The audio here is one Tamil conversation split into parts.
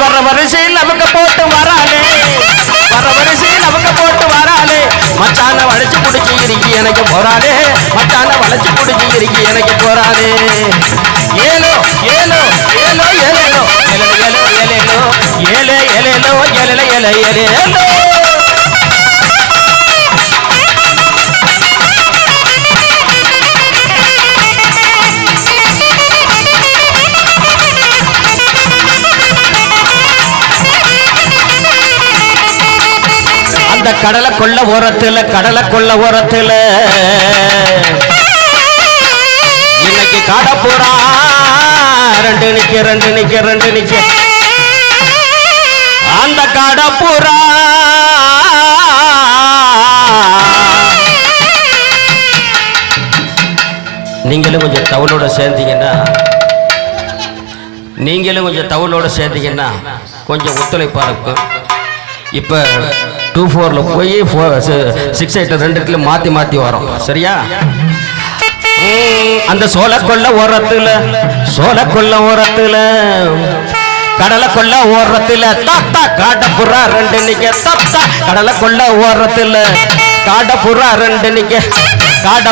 வர வரிசையில் நமக்கு போட்டு வராளே வர வரிசையில் நமக்கு போட்டு வராளே மச்சான வளைச்சு பிடிச்சி இருக்கி எனக்கு போறாளே மச்சான வளைச்சு பிடிச்சி இருக்கி எனக்கு போறாளே ஏலோ ஏலோ ஏலோ ஏலேலோ ஏலேலோ ஏலேலோ ஏலே ஏலேலோ ஏலேல ஏலே ஏலேலோ கடலை கொள்ள ஓரத்துல கடலை கொள்ள ஓரத்துல. இன்னைக்கு கடை போறா. ரெண்டு நிக்க ரெண்டு நிக்க ரெண்டு நிக்க. அந்த கடை போறா. நீங்களும் கொஞ்சம் தவளோட சேர்ந்தீங்கன்னா நீங்களும் கொஞ்சம் தவளோட சேர்ந்தீங்கன்னா கொஞ்சம் ஒத்துழைப்பா இருக்கும். இப்போ டூ ஃபோரில் போய் ஃபோர் சிக்ஸ் எயிட் ரெண்டுத்துல மாற்றி மாற்றி வரோம். சரியா? அந்த சோள கொள்ள ஓரத்தில் சோள கொள்ள ஓரத்தில் கடலை கொள்ள ஓரத்தில் தத்தா காட்ட புறா ரெண்டு நிக்க தத்தா கடலை கொள்ள ஓரத்தில் காட்ட புறா ரெண்டு நிக்க காட்ட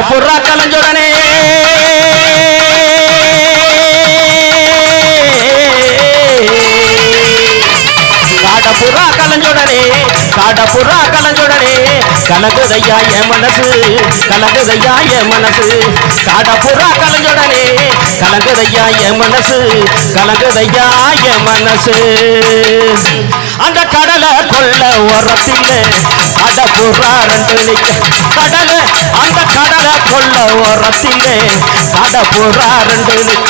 புறா கலைஞ்சுடனே காட புறா காடப்புறா கலஞ்சுடனே கலங்குதையா என் மனசு கலங்குதையா என் மனசு. காட புறா கலஞ்சுடனே கலங்குதையா என் மனசு கலங்குதையா என் மனசு. அந்த கடலை கொள்ள அட புறா ரெண்டு நிக்க கடலை அந்த கடலை கொள்ள அட புறா ரெண்டு நிக்க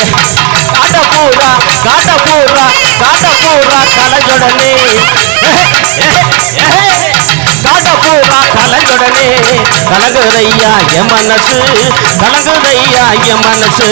காட்டப்பூரா காட்டப்பூரா காட்டப்பூரா காட்ட பூரா கலைஞ்சொடனே கலங்குதையா என் மனசு கலங்குதையா என் மனசு.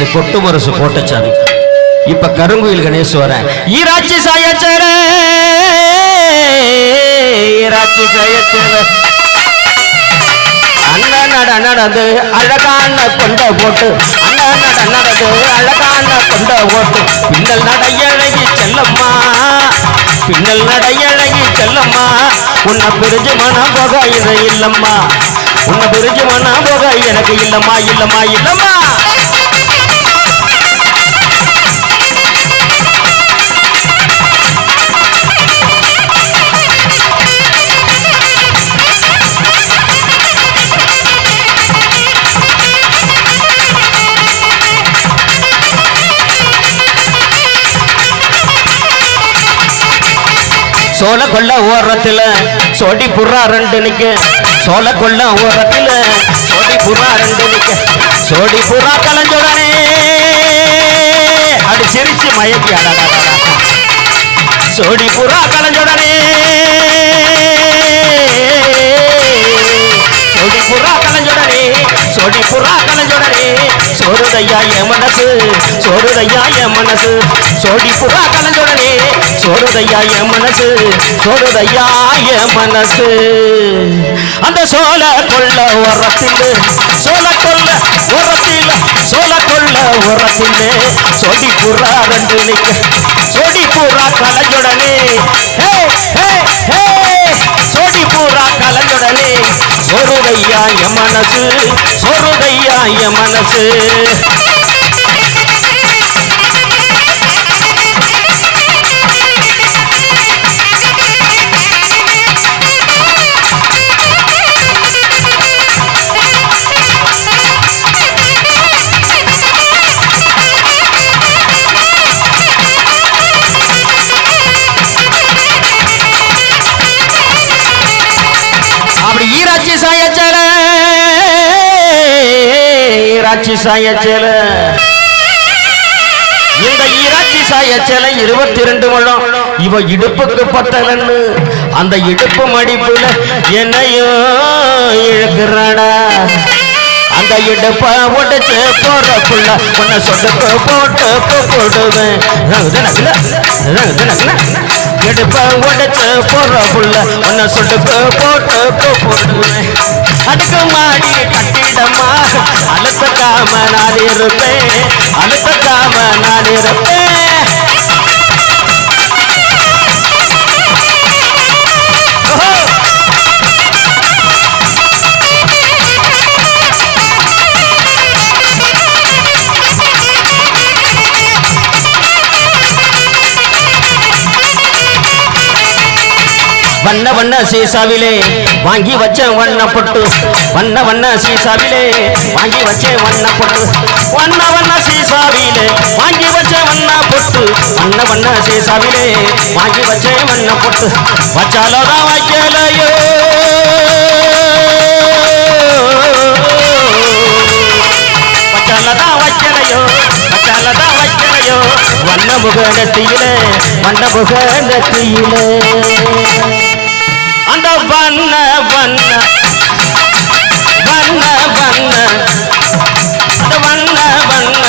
இது கொட்டு முரசு போட்டச்சாமி இப்ப கருங்குயில் கணேஸ்வரன் ஈராட்சி சாயச்சர ஈராட்சி சாயச்சர அண்ணன் நட நடந்து அழகான கொண்ட போட்டு அண்ணன் நட நடந்து அழகான கொண்ட போட்டு பின்னல் நடையழகி செல்லம்மா. பின்னல் நடையழகி செல்லம்மா. உன்னை பிரிஞ்சு மனம் போக இது இல்லம்மா. உன்னை பிரிஞ்சு மனம் போக எனக்கு இல்லம்மா இல்லம்மா இல்லம்மா. சோழ கொள்ள ஓரத்தில் சோடி புறா ரெண்டு நிக்க சோழ கொள்ள ஓரத்தில் சோடி புறா ரெண்டு நிக்க சோடி புறா கலஞ்சுடனே அப்படி சிரிச்சு மயக்கி அடடடடா. சோடி புறா கலஞ்சுடனே சோடி புறா கலஞ்சுடனே புறா கலஞ்சுடனே சோறுதையா என் மனசு சோறுதையா என் மனசு. சோடி புறா கலஞ்சுடனே சோறுதையா என் மனசு சோறுதையா என் மனசு. அந்த சோழ கொள்ள உரத்தில் சோழ கொள்ள உரத்தில் சோழ கொள்ள உரத்தில் சோடி புறா ரெண்டு நிக்க. சோடி புறா கலஞ்சுடனே ஹே ஹே ஹே. சோடி பூரா கலந்துடனே சொருதையா என் மனசு சொருதையா என் மனசு. ஈராட்சி சாயச்சல இந்த ஈராட்சி சாயச்சல இருபத்தி ரெண்டு முழம். இவ இடுப்புக்கு பத்தலன்னு. அந்த இடுப்பு மடிப்புல என்னையோ இழுக்கிறாடா. அந்த இடுப்ப உடைச்சு போற புள்ள உன்னை சொடுக்கு போட்டு போடுவேன். இடுப்ப உடைச்சு போற புள்ள உன்னை சொடுக்கு போட்டு போடுவேன். அடுக்குமாடி கட்டிடமா? அழுத்தக்காம நான் இருப்பேன் அழுத்தக்காம நான் இருப்பேன் வண்ண வண்ண சீசாவிலே வாங்கி வச்ச வண்ண பொட்டு வண்ண வண்ண சீசாவிலே. வாங்கி வச்ச வண்ண பொட்டு வண்ண வண்ண சீசாவிலே. வாங்கி வச்ச வண்ண பொட்டு வண்ண வண்ண சீசாவிலே. வாங்கி வச்ச வண்ண பொட்டு வச்சாலதான் வைக்கலையோ வச்சாலதான் வைக்கலையோ வச்சாலதான் வைக்கலையோ வண்ண முக நெத்தியிலே வண்ண முக நெத்தியிலே அந்த வண்ண வண்ண வண்ண வண்ண. அந்த வண்ண வண்ண.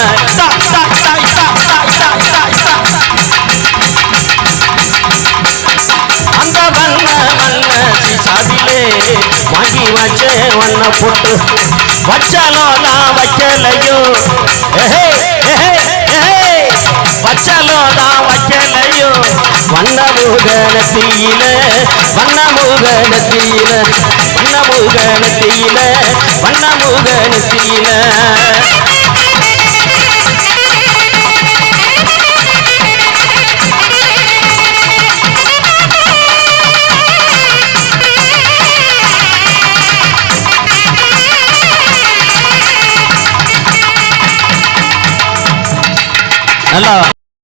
அந்த வண்ண வண்ண. சாதிலே வாங்கி வச்ச வண்ண போட்டு. வச்சாலும் நான் வைக்கலையோ. ஏஹே. வண்ணமுகனத்தியில வண்ணமுகனத்தியில வண்ணமுகனத்தியில வண்ணமுகனத்தியில. நல்லா